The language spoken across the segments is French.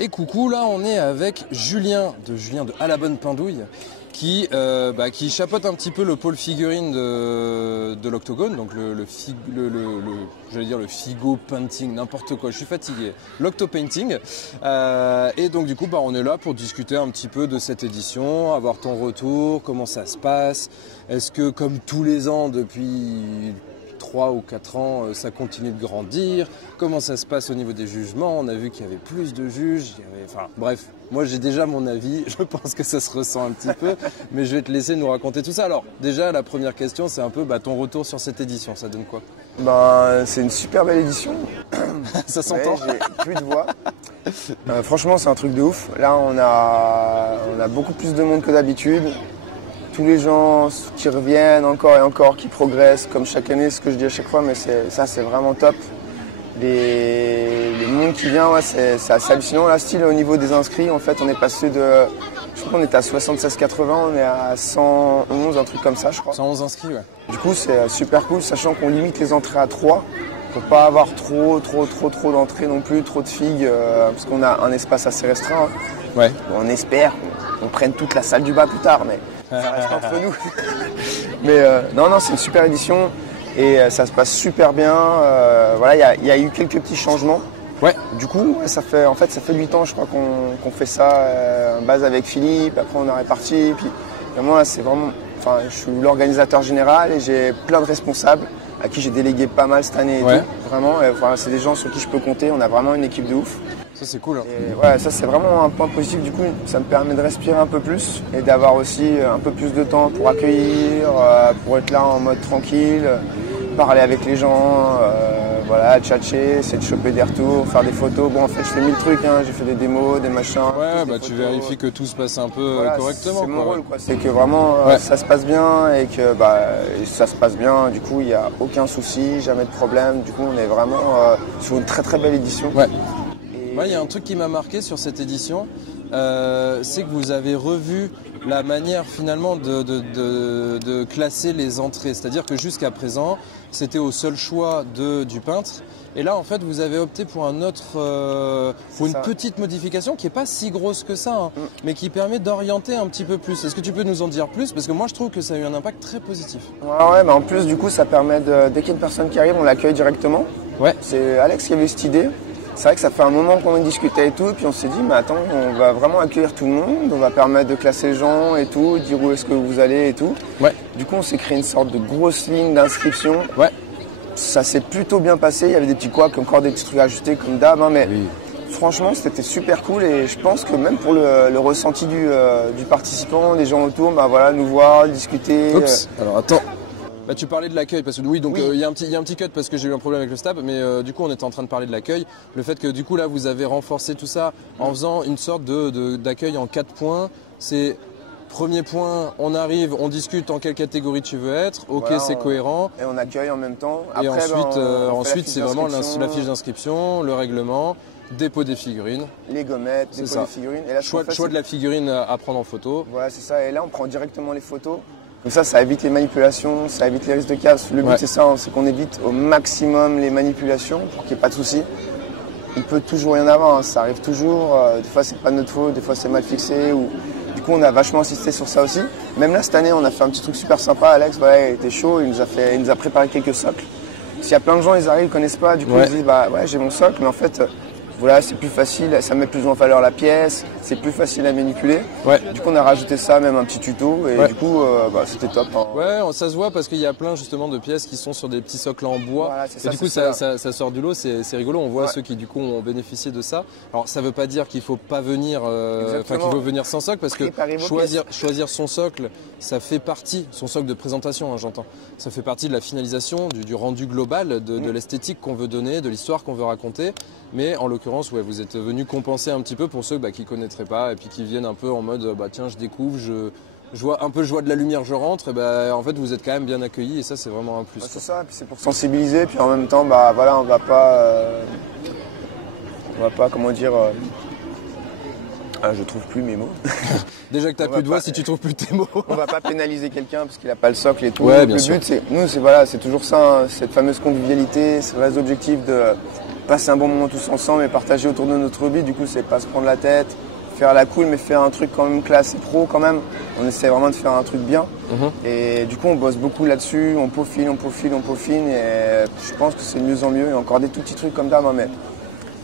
Et coucou, là on est avec Julien de À la bonne Pindouille qui chapeaute un petit peu le pôle figurine de l'Octogone, donc j'allais dire le Figo Painting, n'importe quoi, je suis fatigué, l'Octopainting. Et donc du coup on est là pour discuter un petit peu de cette édition, avoir ton retour, comment ça se passe, est-ce que comme tous les ans depuis 3 ou 4 ans, ça continue de grandir. Comment ça se passe au niveau des jugements? On a vu qu'il y avait plus de juges. Bref, moi j'ai déjà mon avis. Je pense que ça se ressent un petit peu. Mais je vais te laisser nous raconter tout ça. Alors, déjà, la première question, c'est un peu ton retour sur cette édition. Ça donne quoi? C'est une super belle édition. Ça s'entend. Ouais, j'ai plus de voix. Franchement, c'est un truc de ouf. Là, on a beaucoup plus de monde que d'habitude. Tous les gens qui reviennent encore et encore, qui progressent, comme chaque année, ce que je dis à chaque fois, mais c'est vraiment top. Les mondes qui viennent, ouais, c'est assez hallucinant. Là, style, au niveau des inscrits, en fait, on est passé je crois qu'on était à 76,80, on est à 111, un truc comme ça, je crois. 111 inscrits, ouais. Du coup, c'est super cool, sachant qu'on limite les entrées à 3, pour pas avoir trop d'entrées non plus, trop de figues, parce qu'on a un espace assez restreint. Ouais. On espère qu'on prenne toute la salle du bas plus tard, mais ça reste entre nous. Mais non, c'est une super édition et ça se passe super bien. Voilà, il y a eu quelques petits changements. Ouais. Du coup, ça fait 8 ans, je crois, qu'on fait ça en base avec Philippe. Après, on a réparti. Puis moi, c'est vraiment, je suis l'organisateur général et j'ai plein de responsables à qui j'ai délégué pas mal cette année. Et ouais. Tout, vraiment, c'est des gens sur qui je peux compter. On a vraiment une équipe de ouf. Ça c'est cool. Hein. Et ouais, ça c'est vraiment un point positif. Du coup, ça me permet de respirer un peu plus et d'avoir aussi un peu plus de temps pour accueillir, pour être là en mode tranquille, parler avec les gens, voilà, tchatcher, essayer de choper des retours, faire des photos. Bon, en fait, je fais 1000 trucs. Hein. J'ai fait des démos, des machins. Ouais, tu vérifies que tout se passe un peu correctement. C'est mon rôle, quoi. C'est que vraiment ça se passe bien et que ça se passe bien. Du coup, il n'y a aucun souci, jamais de problème. Du coup, on est vraiment sur une très très belle édition. Ouais. Il y a un truc qui m'a marqué sur cette édition, c'est que vous avez revu la manière finalement de classer les entrées. C'est-à-dire que jusqu'à présent, c'était au seul choix du peintre. Et là, en fait, vous avez opté pour une petite modification qui n'est pas si grosse que ça, hein, mais qui permet d'orienter un petit peu plus. Est-ce que tu peux nous en dire plus? Parce que moi, je trouve que ça a eu un impact très positif. Ouais, en plus, du coup, ça permet dès qu'il y a une personne qui arrive, on l'accueille directement. Ouais. C'est Alex qui avait cette idée. C'est vrai que ça fait un moment qu'on en discutait et tout, et puis on s'est dit, mais attends, on va vraiment accueillir tout le monde, on va permettre de classer les gens et tout, dire où est-ce que vous allez et tout. Ouais. Du coup, on s'est créé une sorte de grosse ligne d'inscription. Ouais. Ça s'est plutôt bien passé, il y avait des petits couacs, encore des petits trucs à ajouter comme d'hab, hein, mais oui. Franchement, c'était super cool et je pense que même pour le ressenti du participant, des gens autour, nous voir, discuter. Oups, alors attends. Tu parlais de l'accueil, parce que oui, donc il y a un petit cut parce que j'ai eu un problème avec le stab, mais du coup on était en train de parler de l'accueil. Le fait que du coup là vous avez renforcé tout ça en faisant une sorte d'accueil en 4 points. C'est premier point, on arrive, on discute en quelle catégorie tu veux être, ok voilà, c'est cohérent. Et on accueille en même temps. Après, et ensuite c'est vraiment la fiche d'inscription, le règlement, dépôt des figurines. Les gommettes, dépôt des figurines. Et là, choix de la figurine à prendre en photo. Voilà c'est ça, et là on prend directement les photos. Comme ça évite les manipulations, ça évite les risques de casse. Le but c'est ça, c'est qu'on évite au maximum les manipulations pour qu'il n'y ait pas de soucis. Il peut toujours y en avoir, hein, ça arrive toujours. Des fois c'est pas de notre faute, des fois c'est mal fixé. Du coup on a vachement insisté sur ça aussi. Même là cette année on a fait un petit truc super sympa. Alex il était chaud, il nous a préparé quelques socles. S'il y a plein de gens, ils arrivent, ils connaissent pas, du coup ils disent j'ai mon socle, mais en fait voilà, c'est plus facile, ça met plus en valeur la pièce, c'est plus facile à manipuler. Ouais. Du coup, on a rajouté ça, même un petit tuto, et du coup, c'était top. Hein. Ouais, ça se voit parce qu'il y a plein justement de pièces qui sont sur des petits socles en bois. Voilà, et du coup, ça sort du lot, c'est rigolo. On voit ceux qui du coup ont bénéficié de ça. Alors, ça veut pas dire qu'il faut pas venir, qu'il faut venir sans socle, parce que choisir son socle, ça fait partie, son socle de présentation, hein, j'entends. Ça fait partie de la finalisation, du rendu global, de l'esthétique qu'on veut donner, de l'histoire qu'on veut raconter. Mais en l'occurrence, vous êtes venu compenser un petit peu pour ceux qui ne connaîtraient pas et puis qui viennent un peu en mode tiens, je découvre, je vois de la lumière, je rentre. Et en fait, vous êtes quand même bien accueillis et ça, c'est vraiment un plus. C'est ça, puis c'est pour sensibiliser. Puis en même temps, on va pas, comment dire. Je trouve plus mes mots. Déjà que tu n'as plus de voix, si tu trouves plus tes mots. On va pas pénaliser quelqu'un parce qu'il n'a pas le socle et tout. Ouais, le but, c'est toujours ça, hein, cette fameuse convivialité, ces vrais objectifs passer un bon moment tous ensemble et partager autour de notre hobby. Du coup, c'est pas se prendre la tête, faire la cool, mais faire un truc quand même classe et pro quand même. On essaie vraiment de faire un truc bien. Et du coup, on bosse beaucoup là-dessus, on peaufine. Et je pense que c'est de mieux en mieux. Il y a encore des tout petits trucs comme ça, mais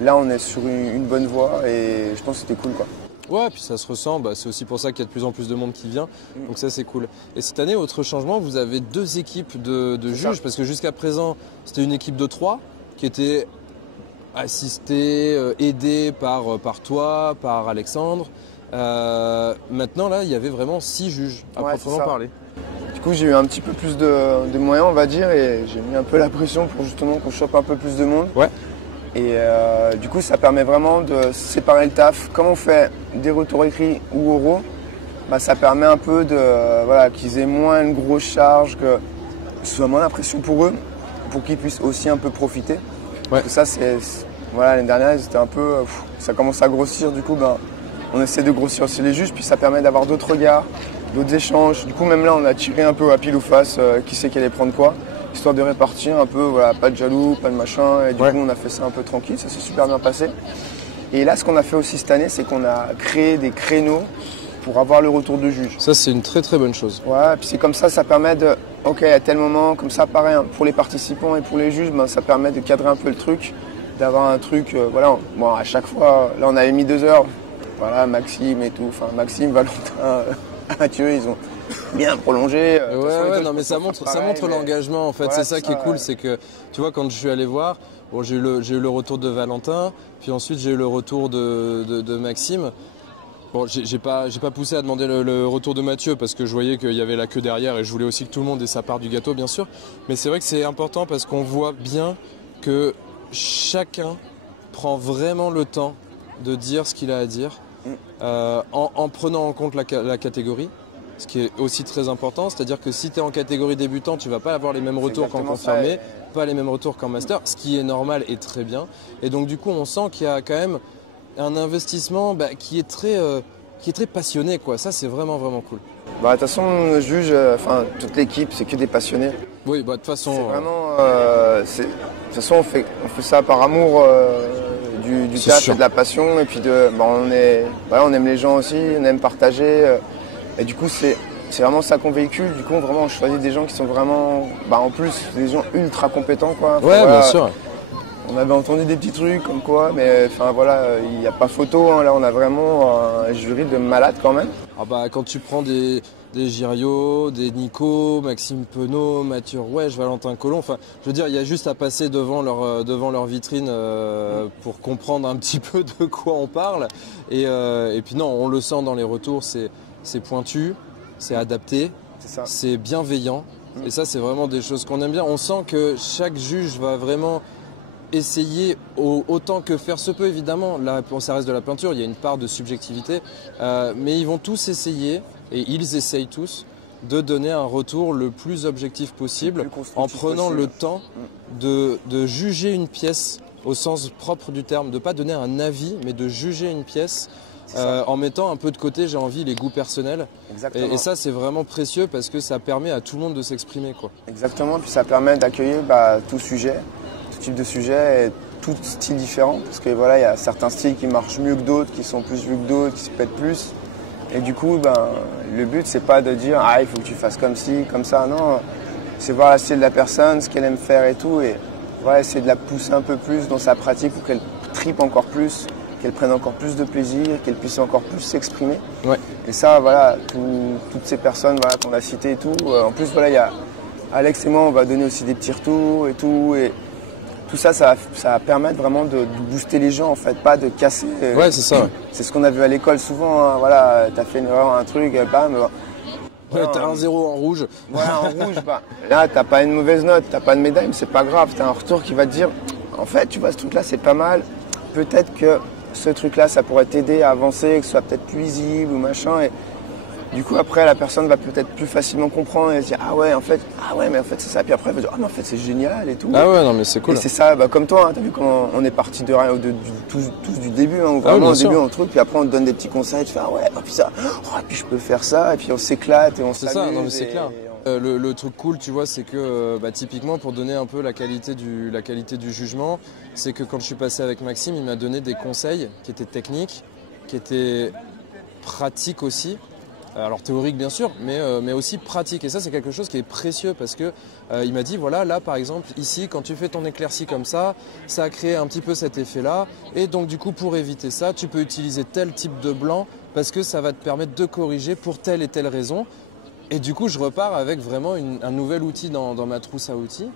là, on est sur une bonne voie et je pense que c'était cool, quoi. Ouais, puis ça se ressent, c'est aussi pour ça qu'il y a de plus en plus de monde qui vient, donc ça c'est cool. Et cette année, autre changement, vous avez 2 équipes de juges, parce que jusqu'à présent, c'était une équipe de 3 qui était assistée, aidée par toi, par Alexandre. Maintenant, là, il y avait vraiment 6 juges, à proprement parler. Du coup, j'ai eu un petit peu plus de moyens, on va dire, et j'ai mis un peu la pression pour justement qu'on chope un peu plus de monde. Ouais. Et du coup, ça permet vraiment de séparer le taf. Comme on fait des retours écrits ou oraux, ça permet un peu qu'ils aient moins une grosse charge, que ce soit moins la pression pour eux, pour qu'ils puissent aussi un peu profiter. Ouais. Parce que ça, l'année dernière, c'était un peu, ça commence à grossir. Du coup, on essaie de grossir aussi les juges, puis ça permet d'avoir d'autres regards, d'autres échanges. Du coup, même là, on a tiré un peu à pile ou face qui sait qui allait prendre quoi, histoire de répartir un peu, pas de jaloux, pas de machin. Et du coup, on a fait ça un peu tranquille, ça s'est super bien passé. Et là, ce qu'on a fait aussi cette année, c'est qu'on a créé des créneaux pour avoir le retour de juge. Ça, c'est une très très bonne chose. Ouais, puis c'est comme ça permet de, ok, à tel moment, comme ça, pareil, pour les participants et pour les juges, ça permet de cadrer un peu le truc, d'avoir un truc, à chaque fois, là, on avait mis 2 heures, Maxime et tout, Maxime, Valentin, Mathieu, ils ont bien prolongé. Non, mais ça montre l'engagement, en fait. Ouais, c'est ça qui est cool, c'est que, tu vois, quand je suis allé voir, j'ai eu le retour de Valentin, puis ensuite j'ai eu le retour de Maxime. Bon, j'ai pas poussé à demander le retour de Mathieu parce que je voyais qu'il y avait la queue derrière et je voulais aussi que tout le monde ait sa part du gâteau, bien sûr. Mais c'est vrai que c'est important parce qu'on voit bien que chacun prend vraiment le temps de dire ce qu'il a à dire en prenant en compte la catégorie. Ce qui est aussi très important, c'est-à-dire que si tu es en catégorie débutant, tu vas pas avoir les mêmes retours qu'en confirmé, pas les mêmes retours qu'en master, ce qui est normal et très bien. Et donc du coup, on sent qu'il y a quand même un investissement qui est très passionné, quoi. Ça, c'est vraiment vraiment cool. De toute façon, le juge, toute l'équipe, c'est que des passionnés. Oui, de toute façon. C'est vraiment, de toute façon, on fait ça par amour du théâtre et de la passion, et puis on aime les gens aussi, on aime partager. Et du coup, c'est vraiment ça qu'on véhicule. Du coup, on choisit des gens qui sont vraiment, en plus, des gens ultra compétents, quoi. Bien sûr. On avait entendu des petits trucs comme quoi, mais il n'y a pas photo. Là, on a vraiment un jury de malades quand même. Quand tu prends des Giriot, des Nico, Maxime Penaud, Mathieu Rouèche, Valentin Collomb, je veux dire, il y a juste à passer devant leur vitrine pour comprendre un petit peu de quoi on parle. Et puis non, on le sent dans les retours, c'est pointu, c'est adapté, c'est bienveillant. Et ça, c'est vraiment des choses qu'on aime bien. On sent que chaque juge va vraiment essayer autant que faire se peut, évidemment. Là, ça reste de la peinture, il y a une part de subjectivité. Mais ils vont tous essayer, et ils essayent tous, de donner un retour le plus objectif possible, en prenant le temps de juger une pièce au sens propre du terme, de ne pas donner un avis, mais de juger une pièce. En mettant un peu de côté, j'ai envie, les goûts personnels. Et ça, c'est vraiment précieux parce que ça permet à tout le monde de s'exprimer, quoi. Exactement, puis ça permet d'accueillir tout sujet, tout type de sujet, et tout style différent. Parce que il y a certains styles qui marchent mieux que d'autres, qui sont plus vus que d'autres, qui se pètent plus. Et du coup, le but, c'est pas de dire « il faut que tu fasses comme ci, comme ça ». Non, c'est voir la style de la personne, ce qu'elle aime faire et tout. Et essayer de la pousser un peu plus dans sa pratique pour qu'elle tripe encore plus, qu'elle prenne encore plus de plaisir, qu'elle puisse encore plus s'exprimer. Ouais. Et ça, toutes ces personnes qu'on a citées et tout. En plus, il y a Alex et moi, on va donner aussi des petits retours et tout. Et tout ça, ça va permettre vraiment de booster les gens, en fait, pas de casser. Ouais, c'est ça. Ouais. C'est ce qu'on a vu à l'école souvent. T'as fait une erreur, un truc, bam. T'as un 0 en rouge. Ouais, en rouge, là, t'as pas une mauvaise note, t'as pas de médaille, mais c'est pas grave. T'as un retour qui va te dire, en fait, tu vois, ce truc-là, c'est pas mal. Peut-être que ce truc-là, ça pourrait t'aider à avancer, que ce soit peut-être plus visible ou machin. Et du coup, après, la personne va peut-être plus facilement comprendre et se dire mais en fait, c'est ça. Puis après, elle va dire mais en fait, c'est génial et tout. Ah ouais, non, mais c'est cool. Et c'est ça, comme toi, t'as vu comment on est parti de rien, tous du début, où vraiment au début, on truc, puis après, on te donne des petits conseils, tu fais puis ça, puis je peux faire ça, et puis on s'éclate et on s'amuse. C'est ça, non, mais c'est clair. Le truc cool, tu vois, c'est que typiquement pour donner un peu la qualité du jugement, c'est que quand je suis passé avec Maxime, il m'a donné des conseils qui étaient techniques, qui étaient pratiques aussi. Alors théorique bien sûr, mais aussi pratique. Et ça c'est quelque chose qui est précieux parce que il m'a dit voilà, là par exemple ici quand tu fais ton éclaircie comme ça a créé un petit peu cet effet là. Et donc du coup pour éviter ça, tu peux utiliser tel type de blanc parce que ça va te permettre de corriger pour telle et telle raison. Et du coup je repars avec vraiment un nouvel outil dans ma trousse à outils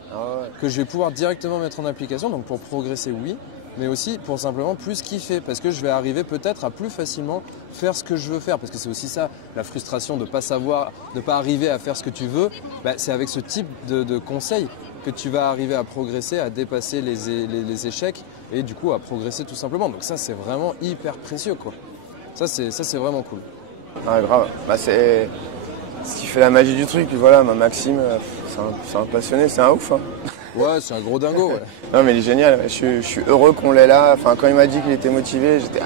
que je vais pouvoir directement mettre en application. Donc pour progresser oui, mais aussi pour simplement plus kiffer, parce que je vais arriver peut-être à plus facilement faire ce que je veux faire, parce que c'est aussi ça, la frustration de ne pas savoir, de ne pas arriver à faire ce que tu veux, c'est avec ce type de conseils que tu vas arriver à progresser, à dépasser les échecs et du coup à progresser tout simplement. Donc ça c'est vraiment hyper précieux quoi. Ça c'est vraiment cool. Ah grave, c'est ce qui fait la magie du truc, voilà, Maxime, c'est un passionné, c'est un ouf. Hein. Ouais, c'est un gros dingo. Ouais. Non mais il est génial, je suis heureux qu'on l'ait là. Enfin, quand il m'a dit qu'il était motivé, j'étais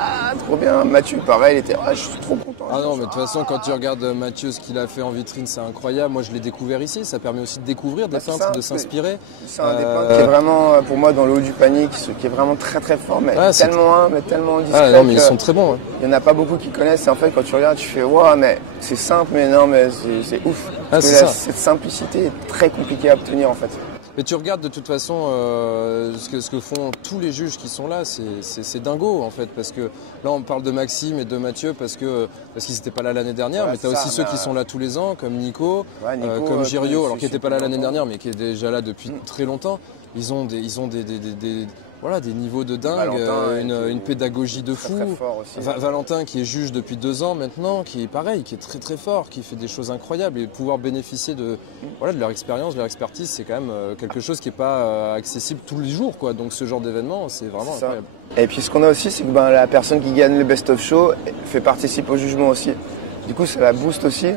trop bien. Mathieu pareil, il était je suis trop content. Ah non mais de toute façon quand tu regardes Mathieu ce qu'il a fait en vitrine c'est incroyable. Moi je l'ai découvert ici, ça permet aussi de découvrir des peintres, de s'inspirer. C'est un des peintres qui est vraiment pour moi dans le haut du panier, qui est vraiment très très fort, mais tellement discret. Ah non mais ils sont très bons. Ouais. Il n'y en a pas beaucoup qui connaissent et en fait quand tu regardes tu fais waouh mais c'est simple mais non mais c'est ouf. Parce que cette simplicité est très compliquée à obtenir en fait. Mais tu regardes de toute façon ce que font tous les juges qui sont là, c'est dingo en fait, parce que là on parle de Maxime et de Mathieu parce qu'ils n'étaient pas là l'année dernière, mais tu as aussi ceux qui sont là tous les ans, comme Nico, comme Girio, alors qui n'était pas là l'année dernière mais qui est déjà là depuis très longtemps. Ils ont des niveaux de dingue, une pédagogie de fou. Valentin qui est juge depuis 2 ans maintenant, qui est pareil, qui est très très fort, qui fait des choses incroyables et pouvoir bénéficier de leur expérience, de leur expertise, c'est quand même quelque chose qui n'est pas accessible tous les jours quoi. Donc ce genre d'événement, c'est vraiment incroyable. Et puis ce qu'on a aussi, c'est que la personne qui gagne le Best of Show fait participer au jugement aussi. Du coup, ça la booste aussi.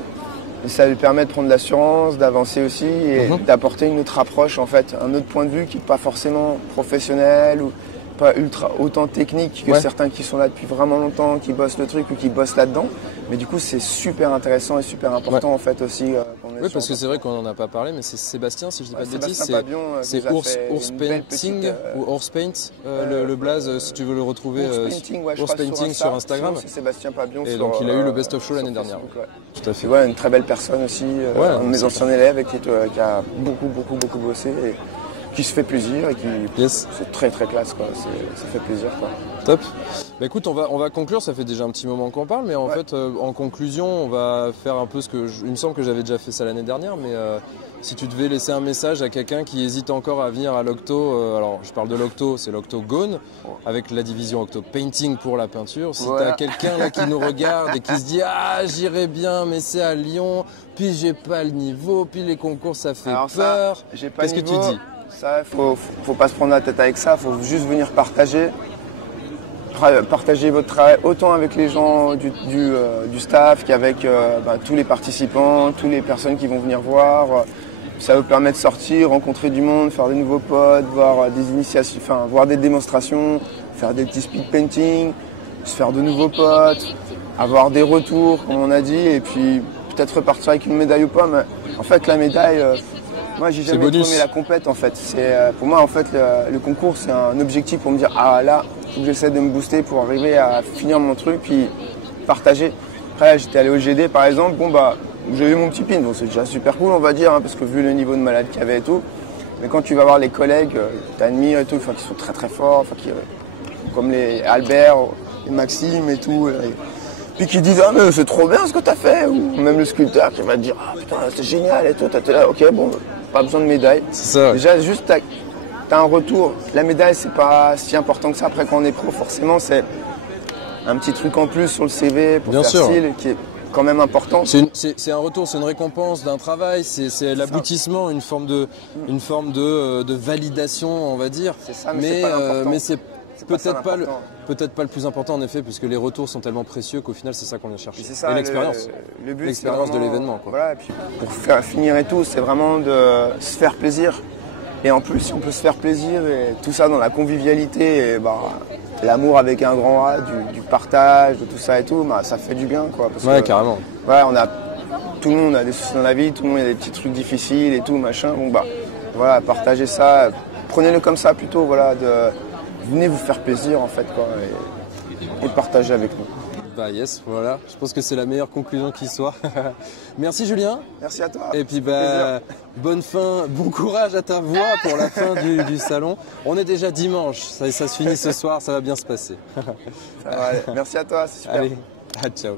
Et ça lui permet de prendre de l'assurance, d'avancer aussi et d'apporter une autre approche en fait, un autre point de vue qui n'est pas forcément professionnel ou pas autant technique que certains qui sont là depuis vraiment longtemps, qui bossent le truc ou qui bossent là-dedans. Mais du coup, c'est super intéressant et super important en fait aussi. Oui, parce que c'est vrai qu'on n'en a pas parlé, mais c'est Sébastien, si je dis pas de bêtises, c'est Ours Painting ou Horse Paint, le blaze, si tu veux le retrouver, Ours Painting sur Instagram. C'est Sébastien Pabion. Et donc il a eu le Best of Show l'année dernière. Tout à fait. Ouais, une très belle personne aussi, un de mes anciens élèves qui a beaucoup bossé. Et qui se fait plaisir et qui c'est très très classe quoi. Ça fait plaisir quoi. Top. Bah écoute, on va conclure, ça fait déjà un petit moment qu'on parle, mais en fait en conclusion on va faire un peu il me semble que j'avais déjà fait ça l'année dernière, mais si tu devais laisser un message à quelqu'un qui hésite encore à venir à l'Octo, alors je parle de l'Octo, c'est l'Octogone, avec la division Octo Painting pour la peinture. Si tu as quelqu'un là qui nous regarde et qui se dit j'irais bien mais c'est à Lyon, puis j'ai pas le niveau, puis les concours ça fait peur, qu'est-ce que tu dis? Ça, faut pas se prendre la tête avec ça, faut juste venir partager votre travail autant avec les gens du staff qu'avec tous les participants, toutes les personnes qui vont venir voir. Ça vous permet de sortir, rencontrer du monde, faire de nouveaux potes, voir des initiations, voir des démonstrations, faire des petits speed painting, se faire de nouveaux potes, avoir des retours comme on a dit et puis peut-être repartir avec une médaille ou pas. Mais en fait la médaille, moi j'ai jamais aimé la compète en fait. Pour moi en fait le concours c'est un objectif pour me dire là faut que j'essaie de me booster pour arriver à finir mon truc puis partager. Après j'étais allé au GD par exemple, j'ai eu mon petit pin, donc c'est déjà super cool on va dire parce que vu le niveau de malade qu'il y avait et tout. Mais quand tu vas voir les collègues, t'admires et tout, qui sont très très forts, comme les Albert, les Maxime et tout. Puis qui disent mais c'est trop bien ce que t'as fait, ou même le sculpteur qui va te dire putain c'est génial et tout, t'es là, ok pas besoin de médaille. C'est ça. Déjà juste t'as un retour. La médaille c'est pas si important que ça après quand on est pro, forcément c'est un petit truc en plus sur le CV pour faire style qui est quand même important. C'est un retour, c'est une récompense d'un travail, c'est l'aboutissement, une forme de validation on va dire. C'est ça, mais c'est peut-être pas le plus important en effet, puisque les retours sont tellement précieux qu'au final c'est ça qu'on vient chercher. Et l'expérience. Le but, l'expérience de l'événement. Voilà, et puis pour finir et tout, c'est vraiment de se faire plaisir. Et en plus, si on peut se faire plaisir et tout ça dans la convivialité, et l'amour avec un grand A, du partage, de tout ça et tout, ça fait du bien quoi. Parce que, carrément. Ouais, on a tout le monde a des soucis dans la vie, tout le monde a des petits trucs difficiles et tout, machin. Donc bah, voilà, partagez ça, prenez-le comme ça plutôt, voilà, venez vous faire plaisir en fait, quoi, et partagez avec nous. Bah yes, voilà, je pense que c'est la meilleure conclusion qui soit. Merci Julien. Merci à toi. Et puis bah, bonne fin, bon courage à ta voix pour la fin du salon. On est déjà dimanche, ça se finit ce soir, ça va bien se passer. Ça va aller. Merci à toi, c'est super. Allez, ciao.